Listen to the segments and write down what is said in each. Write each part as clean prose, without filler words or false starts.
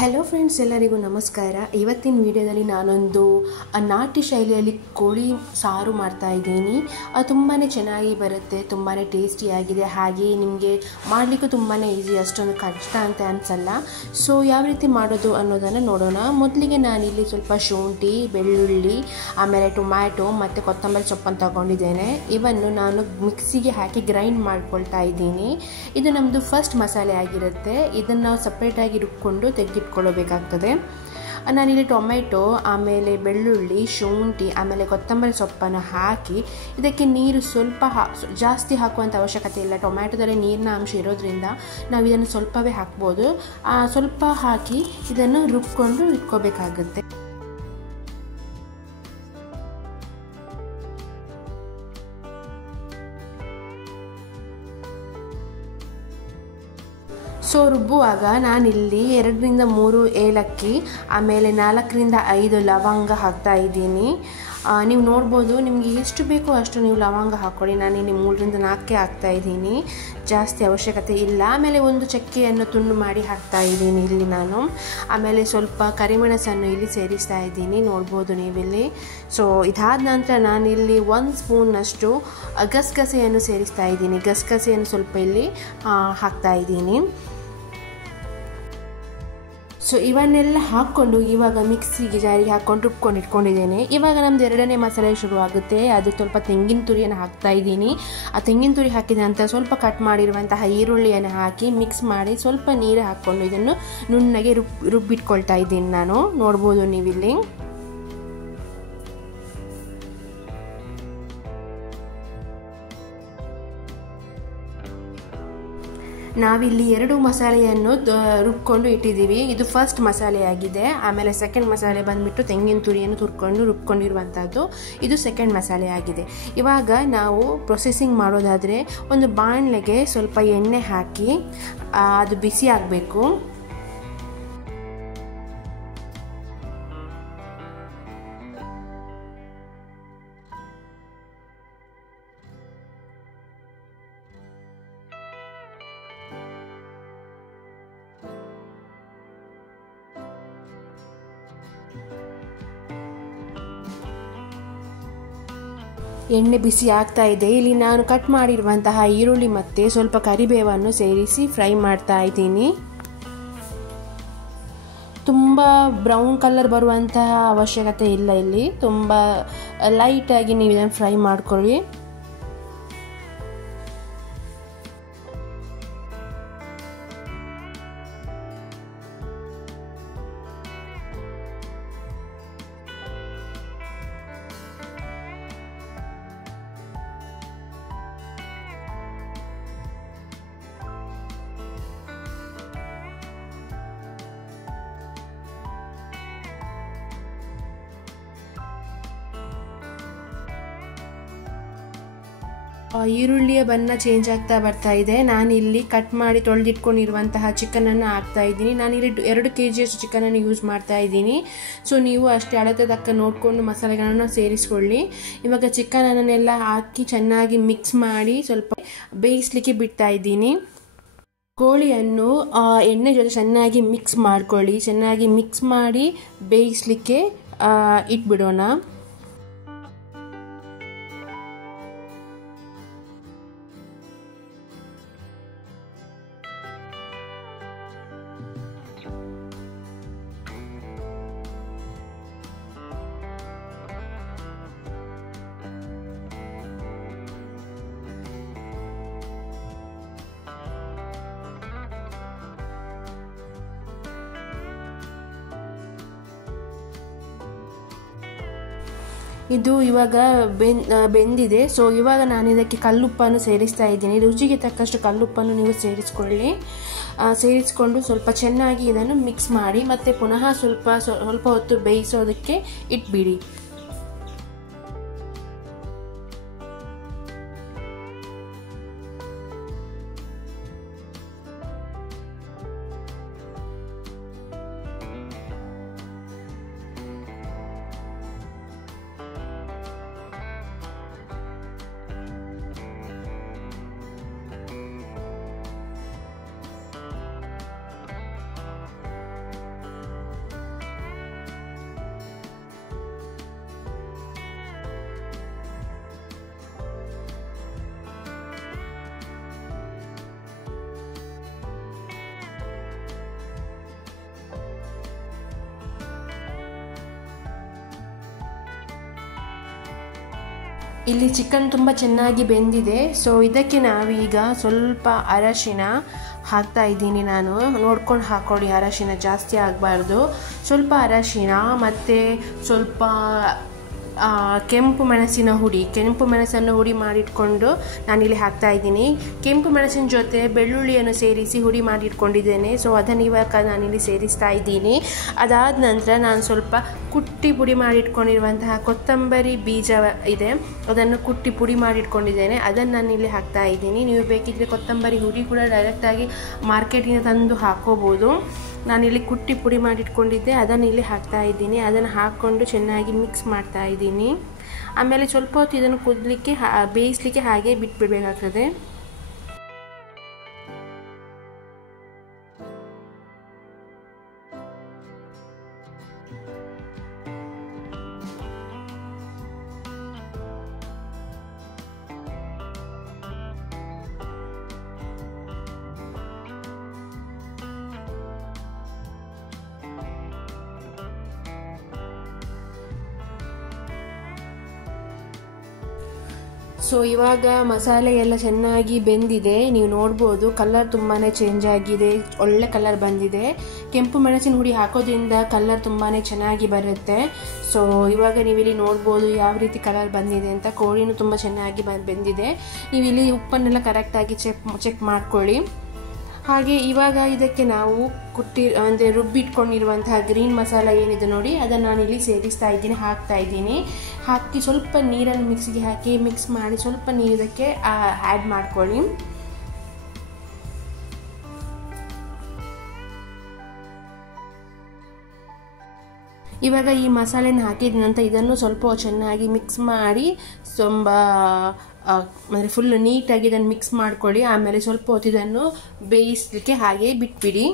Hello friends, ಎಲ್ಲರಿಗೂ ನಮಸ್ಕಾರ. ಇವತ್ತಿನ ವಿಡಿಯೋದಲ್ಲಿ ನಾನೊಂದು ನಾಟಿ ಶೈಲಿಯಲ್ಲಿ ಕೋಳಿ ಸಾರು ಮಾಡ್ತಾ ಇದ್ದೀನಿ. ತುಂಬಾ ಚೆನ್ನಾಗಿ ಬರುತ್ತೆ, ತುಂಬಾ ಟೇಸ್ಟಿಯಾಗಿದೆ, ಹಾಗೆ ನಿಮಗೆ ಮಾಡಲಿಕ್ಕೂ ತುಂಬಾ ಈಸಿ, ಅಷ್ಟೊಂದು ಕಷ್ಟ ಅಂತ ಅನಿಸಲ್ಲ. ಸೊ ಯಾವ ರೀತಿ ಮಾಡೋದು ಅನ್ನೋದನ್ನು ನೋಡೋಣ. ಮೊದಲಿಗೆ ನಾನಿಲ್ಲಿ ಸ್ವಲ್ಪ ಶುಂಠಿ, ಬೆಳ್ಳುಳ್ಳಿ, ಆಮೇಲೆ ಟೊಮ್ಯಾಟೊ ಮತ್ತು ಕೊತ್ತಂಬರಿ ಸೊಪ್ಪನ್ನು ತಗೊಂಡಿದ್ದೇನೆ. ಇವನ್ನು ನಾನು ಮಿಕ್ಸಿಗೆ ಹಾಕಿ ಗ್ರೈಂಡ್ ಮಾಡ್ಕೊಳ್ತಾ ಇದ್ದೀನಿ. ಇದು ನಮ್ಮದು ಫಸ್ಟ್ ಮಸಾಲೆ ಆಗಿರುತ್ತೆ. ಇದನ್ನು ನಾವು ಸಪ್ರೇಟಾಗಿ ರುಬ್ಕೊಂಡು ತೆಗೆದಿಟ್ಕೊಳ್ಳಬೇಕಾಗ್ತದೆ. ನಾನಿಲ್ಲಿ ಟೊಮೆಟೊ, ಆಮೇಲೆ ಬೆಳ್ಳುಳ್ಳಿ, ಶುಂಠಿ, ಆಮೇಲೆ ಕೊತ್ತಂಬರಿ ಸೊಪ್ಪನ್ನು ಹಾಕಿ ಇದಕ್ಕೆ ನೀರು ಸ್ವಲ್ಪ ಜಾಸ್ತಿ ಹಾಕುವಂಥ ಅವಶ್ಯಕತೆ ಇಲ್ಲ. ಟೊಮ್ಯಾಟೊದಲ್ಲಿ ನೀರಿನ ಅಂಶ ಇರೋದ್ರಿಂದ ನಾವು ಇದನ್ನು ಸ್ವಲ್ಪವೇ ಹಾಕ್ಬೋದು. ಸ್ವಲ್ಪ ಹಾಕಿ ಇದನ್ನು ರುಬ್ಕೊಂಡು ಇಟ್ಕೋಬೇಕಾಗುತ್ತೆ. ಸೊ ರುಬ್ಬುವಾಗ ನಾನಿಲ್ಲಿ 2ರಿಂದ 3 ಏಲಕ್ಕಿ, ಆಮೇಲೆ 4ರಿಂದ 5 ಲವಂಗ ಹಾಕ್ತಾ ಇದ್ದೀನಿ. ನೀವು ನೋಡ್ಬೋದು, ನಿಮಗೆ ಎಷ್ಟು ಬೇಕೋ ಅಷ್ಟು ನೀವು ಲವಂಗ ಹಾಕ್ಕೊಳ್ಳಿ. ನಾನಿಲ್ಲಿ 3ರಿಂದ 4 ಹಾಕ್ತಾ ಇದ್ದೀನಿ, ಜಾಸ್ತಿ ಅವಶ್ಯಕತೆ ಇಲ್ಲ. ಆಮೇಲೆ ಒಂದು ಚಕ್ಕೆಯನ್ನು ತುಂಡು ಮಾಡಿ ಹಾಕ್ತಾ ಇದ್ದೀನಿ ಇಲ್ಲಿ ನಾನು. ಆಮೇಲೆ ಸ್ವಲ್ಪ ಕರಿಮೆಣಸನ್ನು ಇಲ್ಲಿ ಸೇರಿಸ್ತಾ ಇದ್ದೀನಿ, ನೋಡ್ಬೋದು ನೀವಿಲ್ಲಿ. ಸೊ ಇದಾದ ನಂತರ ನಾನಿಲ್ಲಿ 1 ಸ್ಪೂನ್ನಷ್ಟು ಗಸಗಸೆಯನ್ನು ಸೇರಿಸ್ತಾ ಇದ್ದೀನಿ. ಗಸಗಸೆಯನ್ನು ಸ್ವಲ್ಪ ಇಲ್ಲಿ ಹಾಕ್ತಾ ಇದ್ದೀನಿ. ಸೊ ಇವನ್ನೆಲ್ಲ ಹಾಕ್ಕೊಂಡು ಇವಾಗ ಮಿಕ್ಸಿಗೆ ಜಾರಿಗೆ ಹಾಕ್ಕೊಂಡು ರುಬ್ಕೊಂಡು ಇಟ್ಕೊಂಡಿದ್ದೇನೆ. ಇವಾಗ ನಮ್ಮದು 2ನೇ ಮಸಾಲೆ ಶುರುವಾಗುತ್ತೆ. ಅದು ಸ್ವಲ್ಪ ತೆಂಗಿನ ತುರಿಯನ್ನು ಹಾಕ್ತಾ ಇದ್ದೀನಿ. ಆ ತೆಂಗಿನ ತುರಿ ಹಾಕಿದ ನಂತರ ಸ್ವಲ್ಪ ಕಟ್ ಮಾಡಿರುವಂತಹ ಈರುಳ್ಳಿಯನ್ನು ಹಾಕಿ ಮಿಕ್ಸ್ ಮಾಡಿ ಸ್ವಲ್ಪ ನೀರು ಹಾಕ್ಕೊಂಡು ಇದನ್ನು ನುಣ್ಣಗೆ ರುಬ್ಬಿಟ್ಕೊಳ್ತಾ ಇದ್ದೀನಿ ನಾನು, ನೋಡ್ಬೋದು ನೀವಿಲ್ಲಿ. ನಾವಿಲ್ಲಿ 2 ಮಸಾಲೆಯನ್ನು ರುಬ್ಕೊಂಡು ಇಟ್ಟಿದ್ದೀವಿ. ಇದು ಫಸ್ಟ್ ಮಸಾಲೆಯಾಗಿದೆ. ಆಮೇಲೆ ಸೆಕೆಂಡ್ ಮಸಾಲೆ ಬಂದುಬಿಟ್ಟು ತೆಂಗಿನ ತುರಿಯನ್ನು ರುಬ್ಕೊಂಡಿರುವಂಥದ್ದು. ಇದು ಸೆಕೆಂಡ್ ಮಸಾಲೆ ಆಗಿದೆ. ಇವಾಗ ನಾವು ಪ್ರೊಸೆಸಿಂಗ್ ಮಾಡೋದಾದರೆ ಒಂದು ಬಾಣಲೆಗೆ ಸ್ವಲ್ಪ ಎಣ್ಣೆ ಹಾಕಿ ಅದು ಬಿಸಿ ಆಗಬೇಕು. ಎಣ್ಣೆ ಬಿಸಿ ಆಗ್ತಾ ಇದೆ. ಇಲ್ಲಿ ನಾನು ಕಟ್ ಮಾಡಿರುವಂತಹ ಈರುಳ್ಳಿ ಮತ್ತು ಸ್ವಲ್ಪ ಕರಿಬೇವನ್ನು ಸೇರಿಸಿ ಫ್ರೈ ಮಾಡ್ತಾ ಇದ್ದೀನಿ. ತುಂಬ ಬ್ರೌನ್ ಕಲರ್ ಬರುವಂತಹ ಅವಶ್ಯಕತೆ ಇಲ್ಲ, ಇಲ್ಲಿ ತುಂಬ ಲೈಟಾಗಿ ನೀವು ಇದನ್ನು ಫ್ರೈ ಮಾಡ್ಕೊಳ್ಳಿ. ಈರುಳ್ಳಿಯ ಬಣ್ಣ ಚೇಂಜ್ ಆಗ್ತಾ ಬರ್ತಾ ಇದೆ. ನಾನಿಲ್ಲಿ ಕಟ್ ಮಾಡಿ ತೊಳೆದಿಟ್ಕೊಂಡಿರುವಂತಹ ಚಿಕನನ್ನು ಹಾಕ್ತಾ ಇದ್ದೀನಿ. ನಾನಿಲ್ಲಿ 2 kg ಚಿಕನನ್ನು ಯೂಸ್ ಮಾಡ್ತಾ ಇದ್ದೀನಿ. ಸೊ ನೀವು ಅಷ್ಟೇ ಅಳತೆ ತಕ್ಕ ನೋಡಿಕೊಂಡು ಮಸಾಲೆಗಳನ್ನು ಸೇರಿಸ್ಕೊಳ್ಳಿ. ಇವಾಗ ಚಿಕನನ್ನೆಲ್ಲ ಹಾಕಿ ಚೆನ್ನಾಗಿ ಮಿಕ್ಸ್ ಮಾಡಿ ಸ್ವಲ್ಪ ಬೇಯಿಸಲಿಕ್ಕೆ ಬಿಡ್ತಾ ಇದ್ದೀನಿ. ಕೋಳಿಯನ್ನು ಎಣ್ಣೆ ಜೊತೆ ಚೆನ್ನಾಗಿ ಮಿಕ್ಸ್ ಮಾಡ್ಕೊಳ್ಳಿ. ಚೆನ್ನಾಗಿ ಮಿಕ್ಸ್ ಮಾಡಿ ಬೇಯಿಸಲಿಕ್ಕೆ ಇಟ್ಬಿಡೋಣ. ಇದು ಇವಾಗ ಬೆಂದಿದೆ. ಸೊ ಇವಾಗ ನಾನು ಇದಕ್ಕೆ ಕಲ್ಲುಪ್ಪನ್ನು ಸೇರಿಸ್ತಾ ಇದ್ದೀನಿ. ರುಚಿಗೆ ತಕ್ಕಷ್ಟು ಕಲ್ಲುಪ್ಪನ್ನು ನೀವು ಸೇರಿಸ್ಕೊಳ್ಳಿ. ಸೇರಿಸ್ಕೊಂಡು ಸ್ವಲ್ಪ ಚೆನ್ನಾಗಿ ಇದನ್ನು ಮಿಕ್ಸ್ ಮಾಡಿ ಮತ್ತೆ ಪುನಃ ಸ್ವಲ್ಪ ಹೊತ್ತು ಬೇಯಿಸೋದಕ್ಕೆ ಇಟ್ಬಿಡಿ. ಇಲ್ಲಿ ಚಿಕನ್ ತುಂಬ ಚೆನ್ನಾಗಿ ಬೆಂದಿದೆ. ಸೊ ಇದಕ್ಕೆ ನಾವೀಗ ಸ್ವಲ್ಪ ಅರಶಿನ ಹಾಕ್ತಾ ಇದ್ದೀನಿ. ನಾನು ನೋಡ್ಕೊಂಡು ಹಾಕ್ಕೊಳ್ಳಿ, ಅರಶಿನ ಜಾಸ್ತಿ ಆಗಬಾರ್ದು. ಸ್ವಲ್ಪ ಅರಶಿನ ಮತ್ತು ಸ್ವಲ್ಪ ಕೆಂಪು ಮೆಣಸಿನ ಹುಡಿ ಮಾಡಿಟ್ಕೊಂಡು ನಾನಿಲ್ಲಿ ಹಾಕ್ತಾ ಇದ್ದೀನಿ. ಕೆಂಪು ಮೆಣಸಿನ ಜೊತೆ ಬೆಳ್ಳುಳ್ಳಿಯನ್ನು ಸೇರಿಸಿ ಹುಡಿ ಮಾಡಿಟ್ಕೊಂಡಿದ್ದೇನೆ. ಸೊ ಅದನ್ನು ಇವಾಗ ನಾನಿಲ್ಲಿ ಸೇರಿಸ್ತಾ ಇದ್ದೀನಿ. ಅದಾದ ನಂತರ ನಾನು ಸ್ವಲ್ಪ ಕುಟ್ಟಿ ಪುಡಿ ಮಾಡಿಟ್ಕೊಂಡಿರುವಂತಹ ಕೊತ್ತಂಬರಿ ಬೀಜ ಇದೆ, ಅದನ್ನು ಕುಟ್ಟಿ ಪುಡಿ ಮಾಡಿಟ್ಕೊಂಡಿದ್ದೇನೆ. ಅದನ್ನು ನಾನಿಲ್ಲಿ ಹಾಕ್ತಾ ಇದ್ದೀನಿ. ನೀವು ಬೇಕಿದ್ದರೆ ಕೊತ್ತಂಬರಿ ಹುಡಿ ಕೂಡ ಡೈರೆಕ್ಟಾಗಿ ಮಾರ್ಕೆಟಿಂದ ತಂದು ಹಾಕೋಬೋದು. ನಾನಿಲ್ಲಿ ಕುಟ್ಟಿ ಪುಡಿ ಮಾಡಿಟ್ಕೊಂಡಿದ್ದೆ, ಅದನ್ನು ಇಲ್ಲಿ ಹಾಕ್ತಾ ಇದ್ದೀನಿ. ಅದನ್ನು ಹಾಕ್ಕೊಂಡು ಚೆನ್ನಾಗಿ ಮಿಕ್ಸ್ ಮಾಡ್ತಾ ಇದ್ದೀನಿ. ಆಮೇಲೆ ಸ್ವಲ್ಪ ಹೊತ್ತು ಇದನ್ನು ಕುದಲಿಕ್ಕೆ ಬೇಯಿಸಲಿಕ್ಕೆ ಹಾಗೆ ಬಿಟ್ಬಿಡಬೇಕಾಗ್ತದೆ. ಸೊ ಇವಾಗ ಮಸಾಲೆ ಎಲ್ಲ ಚೆನ್ನಾಗಿ ಬೆಂದಿದೆ. ನೀವು ನೋಡ್ಬೋದು ಕಲರ್ ತುಂಬಾ ಚೇಂಜ್ ಆಗಿದೆ, ಒಳ್ಳೆ ಕಲರ್ ಬಂದಿದೆ. ಕೆಂಪು ಮೆಣಸಿನ ಹುಡಿ ಹಾಕೋದ್ರಿಂದ ಕಲರ್ ತುಂಬಾ ಚೆನ್ನಾಗಿ ಬರುತ್ತೆ. ಸೊ ಇವಾಗ ನೀವಿಲ್ಲಿ ನೋಡ್ಬೋದು ಯಾವ ರೀತಿ ಕಲರ್ ಬಂದಿದೆ ಅಂತ. ಕೋಳಿನೂ ತುಂಬ ಚೆನ್ನಾಗಿ ಬೆಂದಿದೆ. ನೀವಿಲ್ಲಿ ಉಪ್ಪನ್ನೆಲ್ಲ ಕರೆಕ್ಟಾಗಿ ಚೆಕ್ ಮಾಡ್ಕೊಳ್ಳಿ. ಹಾಗೆ ಇವಾಗ ಇದಕ್ಕೆ ನಾವು ರುಬ್ಬಿಟ್ಕೊಂಡಿರುವಂತಹ ಗ್ರೀನ್ ಮಸಾಲ ಏನಿದೆ ನೋಡಿ, ಅದನ್ನು ನಾನಿಲ್ಲಿ ಸೇರಿಸ್ತಾ ಇದ್ದೀನಿ, ಹಾಕ್ತಾ ಇದ್ದೀನಿ. ಹಾಕಿ ಸ್ವಲ್ಪ ನೀರನ್ನು ಮಿಕ್ಸಿಗೆ ಹಾಕಿ ಮಿಕ್ಸ್ ಮಾಡಿ ಸ್ವಲ್ಪ ನೀರು ಇದಕ್ಕೆ ಆ್ಯಡ್ ಮಾಡ್ಕೊಳ್ಳಿ. ಇವಾಗ ಈ ಮಸಾಲೆನ ಹಾಕಿದ ನಂತರ ಇದನ್ನು ಸ್ವಲ್ಪ ಚೆನ್ನಾಗಿ ಮಿಕ್ಸ್ ಮಾಡಿ ಅಂದರೆ ಫುಲ್ ನೀಟಾಗಿ ಇದನ್ನು ಮಿಕ್ಸ್ ಮಾಡ್ಕೊಳ್ಳಿ. ಆಮೇಲೆ ಸ್ವಲ್ಪ ಹೊತ್ತು ಇದನ್ನು ಬೇಯಿಸಲಿಕ್ಕೆ ಹಾಗೆ ಬಿಟ್ಬಿಡಿ.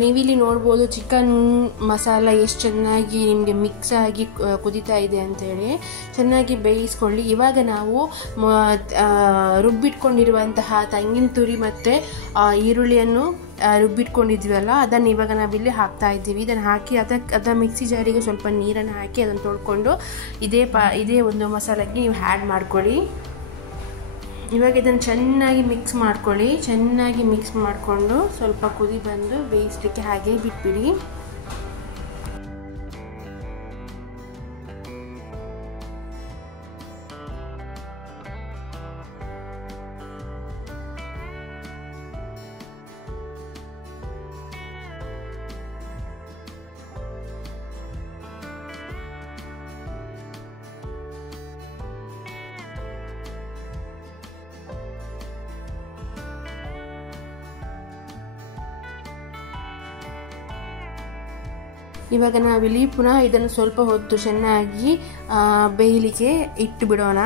ನೀವಿಲ್ಲಿ ನೋಡ್ಬೋದು ಚಿಕನ್ ಮಸಾಲ ಎಷ್ಟು ಚೆನ್ನಾಗಿ ನಿಮಗೆ ಮಿಕ್ಸ್ ಆಗಿ ಕುದೀತಾ ಇದೆ ಅಂಥೇಳಿ. ಚೆನ್ನಾಗಿ ಬೇಯಿಸ್ಕೊಳ್ಳಿ. ಇವಾಗ ನಾವು ರುಬ್ಬಿಟ್ಕೊಂಡಿರುವಂತಹ ತೆಂಗಿನ ತುರಿ ಮತ್ತು ಈರುಳ್ಳಿಯನ್ನು ರುಬ್ಬಿಟ್ಕೊಂಡಿದ್ವಲ್ಲ, ಅದನ್ನು ಇವಾಗ ನಾವಿಲ್ಲಿ ಹಾಕ್ತಾ ಇದ್ದೀವಿ. ಇದನ್ನು ಹಾಕಿ ಅದ ಮಿಕ್ಸಿ ಜಾರಿಗೆ ಸ್ವಲ್ಪ ನೀರನ್ನು ಹಾಕಿ ಅದನ್ನು ತೊಳ್ಕೊಂಡು ಇದೇ ಒಂದು ಮಸಾಲೆಗೆ ನೀವು ಆ್ಯಡ್ ಮಾಡ್ಕೊಳ್ಳಿ. ಇವಾಗ ಇದನ್ನು ಚೆನ್ನಾಗಿ ಮಿಕ್ಸ್ ಮಾಡ್ಕೊಳ್ಳಿ. ಚೆನ್ನಾಗಿ ಮಿಕ್ಸ್ ಮಾಡಿಕೊಂಡು ಸ್ವಲ್ಪ ಕುದಿ ಬಂದು ಬೇಯಿಸಲಿಕ್ಕೆ ಹಾಗೆ ಬಿಟ್ಬಿಡಿ. ಇವಾಗ ನಾವಿಲ್ಲಿ ಪುನಃ ಇದನ್ನು ಸ್ವಲ್ಪ ಹೊತ್ತು ಚೆನ್ನಾಗಿ ಬೇಯಲಿಕ್ಕೆ ಇಟ್ಟು ಬಿಡೋಣ.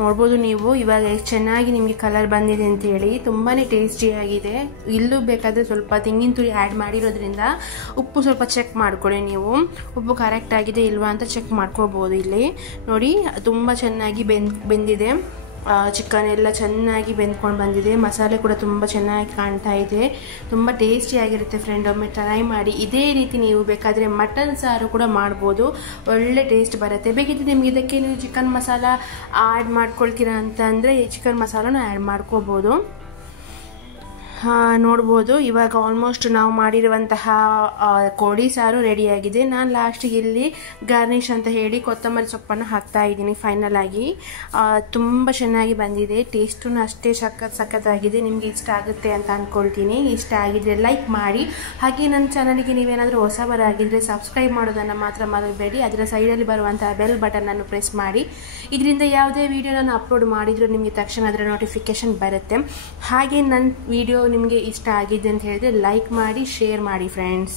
ನೋಡ್ಬೋದು ನೀವು ಇವಾಗ ಎಷ್ಟು ಚೆನ್ನಾಗಿ ನಿಮಗೆ ಕಲರ್ ಬಂದಿದೆ ಅಂತೇಳಿ. ತುಂಬಾ ಟೇಸ್ಟಿಯಾಗಿದೆ. ಇಲ್ಲೂ ಬೇಕಾದರೆ ಸ್ವಲ್ಪ ತೆಂಗಿನ ತುರಿ ಆ್ಯಡ್ ಮಾಡಿರೋದ್ರಿಂದ ಉಪ್ಪು ಸ್ವಲ್ಪ ಚೆಕ್ ಮಾಡ್ಕೊಳ್ಳಿ. ನೀವು ಉಪ್ಪು ಕರೆಕ್ಟ್ ಆಗಿದೆ ಇಲ್ವಾ ಅಂತ ಚೆಕ್ ಮಾಡ್ಕೋಬೋದು. ಇಲ್ಲಿ ನೋಡಿ ತುಂಬ ಚೆನ್ನಾಗಿ ಬೆಂದಿದೆ. ಚಿಕನ್ ಎಲ್ಲ ಚೆನ್ನಾಗಿ ಬೆಂದ್ಕೊಂಡು ಬಂದಿದೆ. ಮಸಾಲೆ ಕೂಡ ತುಂಬ ಚೆನ್ನಾಗಿ ಕಾಣ್ತಾ ಇದೆ. ತುಂಬ ಟೇಸ್ಟಿಯಾಗಿರುತ್ತೆ ಫ್ರೆಂಡ್. ಒಮ್ಮೆ ಟ್ರೈ ಮಾಡಿ. ಇದೇ ರೀತಿ ನೀವು ಬೇಕಾದರೆ ಮಟನ್ ಸಾರು ಕೂಡ ಮಾಡ್ಬೋದು, ಒಳ್ಳೆ ಟೇಸ್ಟ್ ಬರುತ್ತೆ. ಬೇಕಿದ್ರೆ ನಿಮ್ಗೆ ಇದಕ್ಕೆ ನೀವು ಚಿಕನ್ ಮಸಾಲ ಆ್ಯಡ್ ಮಾಡ್ಕೊಳ್ತೀರಾ ಅಂತ ಅಂದರೆ ಚಿಕನ್ ಮಸಾಲನ ಆ್ಯಡ್ ಮಾಡ್ಕೋಬೋದು. ನೋಡ್ಬೋದು ಇವಾಗ ಆಲ್ಮೋಸ್ಟ್ ನಾವು ಮಾಡಿರುವಂತಹ ಕೋಳಿ ಸಾರು ರೆಡಿಯಾಗಿದೆ. ನಾನು ಲಾಸ್ಟಿಗೆ ಇಲ್ಲಿ ಗಾರ್ನಿಷ್ ಅಂತ ಹೇಳಿ ಕೊತ್ತಂಬರಿ ಸೊಪ್ಪನ್ನು ಹಾಕ್ತಾ ಇದ್ದೀನಿ ಫೈನಲ್ ಆಗಿ. ತುಂಬ ಚೆನ್ನಾಗಿ ಬಂದಿದೆ. ಟೇಸ್ಟೂ ಅಷ್ಟೇ ಸಖತ್ತಾಗಿದೆ. ನಿಮಗೆ ಇಷ್ಟ ಆಗುತ್ತೆ ಅಂತ ಅಂದ್ಕೊಳ್ತೀನಿ. ಇಷ್ಟ ಆಗಿದ್ರೆ ಲೈಕ್ ಮಾಡಿ. ಹಾಗೆ ನನ್ನ ಚಾನಲ್ಗೆ ನೀವೇನಾದರೂ ಹೊಸಬರಾಗಿದ್ದರೆ ಸಬ್ಸ್ಕ್ರೈಬ್ ಮಾಡೋದನ್ನು ಮಾತ್ರ ಮರೆಯಬೇಡಿ. ಅದರ ಸೈಡಲ್ಲಿ ಬರುವಂತಹ ಬೆಲ್ ಬಟನನ್ನು ಪ್ರೆಸ್ ಮಾಡಿ. ಇದರಿಂದ ಯಾವುದೇ ವಿಡಿಯೋ ನಾನು ಅಪ್ಲೋಡ್ ಮಾಡಿದರೂ ನಿಮಗೆ ತಕ್ಷಣ ಅದರ ನೋಟಿಫಿಕೇಷನ್ ಬರುತ್ತೆ. ಹಾಗೆ ನನ್ನ ವಿಡಿಯೋ ನಿಮಗೆ ಇಷ್ಟ ಆಗಿದೆ ಅಂತ ಹೇಳಿದ್ರೆ ಲೈಕ್ ಮಾಡಿ, ಶೇರ್ ಮಾಡಿ ಫ್ರೆಂಡ್ಸ್.